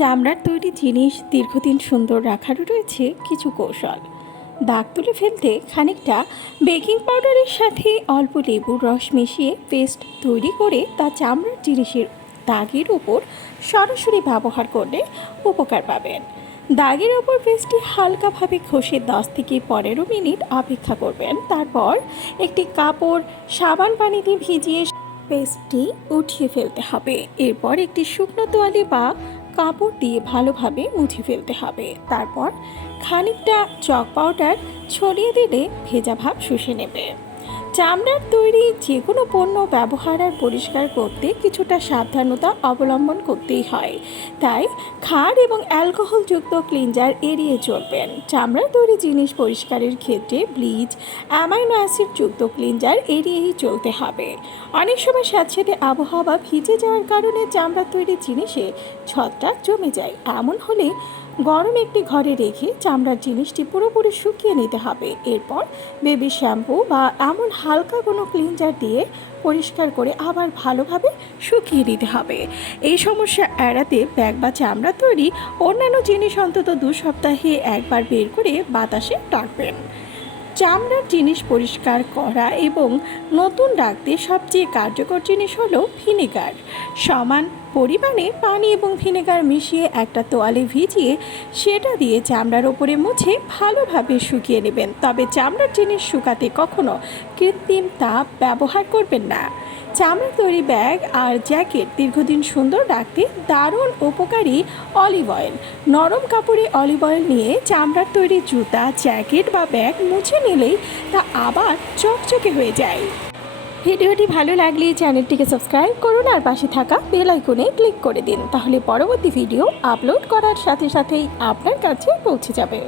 চামড়ার তৈরি জিনিস দীর্ঘদিন সুন্দর রাখারও রয়েছে কিছু কৌশল। দাগ তুলে ফেলতে খানিকটা বেকিং পাউডারের সাথে অল্প লেবুর রস মিশিয়ে পেস্ট তৈরি করে তা চামড়ার জিনিসের দাগের উপর সরাসরি ব্যবহার করলে উপকার পাবেন। দাগের ওপর পেস্টটি হালকাভাবে ঘষে দশ থেকে পনেরো মিনিট অপেক্ষা করবেন। তারপর একটি কাপড় সাবান পানিতে ভিজিয়ে পেস্টটি উঠিয়ে ফেলতে হবে। এরপর একটি শুকনো তোয়ালে বা কাপড় দিয়ে ভালোভাবে মুছে ফেলতে হবে। তারপর খানিকটা চক পাউডার ছড়িয়ে দিলে ভেজা ভাব শুষে নেবে। চামড়ার তৈরি যে কোনো পণ্য ব্যবহার আর পরিষ্কার করতে কিছুটা সাবধানতা অবলম্বন করতেই হয়। তাই খার এবং অ্যালকোহলযুক্ত ক্লিনজার এড়িয়ে চলবেন। চামড়ার তৈরি জিনিস পরিষ্কারের ক্ষেত্রে ব্লিচ, অ্যামাইনো অ্যাসিডযুক্ত ক্লিনজার এড়িয়েই চলতে হবে। অনেক সময় স্যাঁতসেঁতে আবহাওয়া ভিজে যাওয়ার কারণে চামড়ার তৈরি জিনিসে ছত্রাক জমে যায়। এমন হলে গরম একটি ঘরে রেখে চামড়ার জিনিসটি পুরোপুরি শুকিয়ে নিতে হবে। এরপর বেবি শ্যাম্পু বা এমন হালকা কোনো ক্লিনজার দিয়ে পরিষ্কার করে আবার ভালোভাবে শুকিয়ে নিতে হবে। এই সমস্যা এড়াতে ব্যাগ বা চামড়া তৈরি অন্যান্য জিনিস অন্তত দু সপ্তাহে একবার বের করে বাতাসে রাখবেন চামড়ার জিনিস পরিষ্কার করা এবং নতুন রাখতে সবচেয়ে কার্যকর জিনিস হলো ভিনেগার। সমান পরিমাণে পানি এবং ভিনেগার মিশিয়ে একটা তোয়ালে ভিজিয়ে সেটা দিয়ে চামড়ার ওপরে মুছে ভালোভাবে শুকিয়ে নেবেন। তবে চামড়ার জিনিস শুকাতে কখনো কৃত্রিম তাপ ব্যবহার করবেন না। চামড়ার তৈরি ব্যাগ আর জ্যাকেট দীর্ঘদিন সুন্দর রাখতে দারুণ উপকারী অলিভ অয়েল। নরম কাপড়ে অলিভ অয়েল নিয়ে চামড়ার তৈরি জুতা, জ্যাকেট বা ব্যাগ মুছে নিলেই তা আবার চকচকে হয়ে যায়। ভিডিওটি ভালো লাগলে চ্যানেলটিকে সাবস্ক্রাইব করুন আর পাশে থাকা বেল আইকনে ক্লিক করে দিন, তাহলে পরবর্তী ভিডিও আপলোড করার সাথে সাথেই আপনার কাছে পৌঁছে যাবে।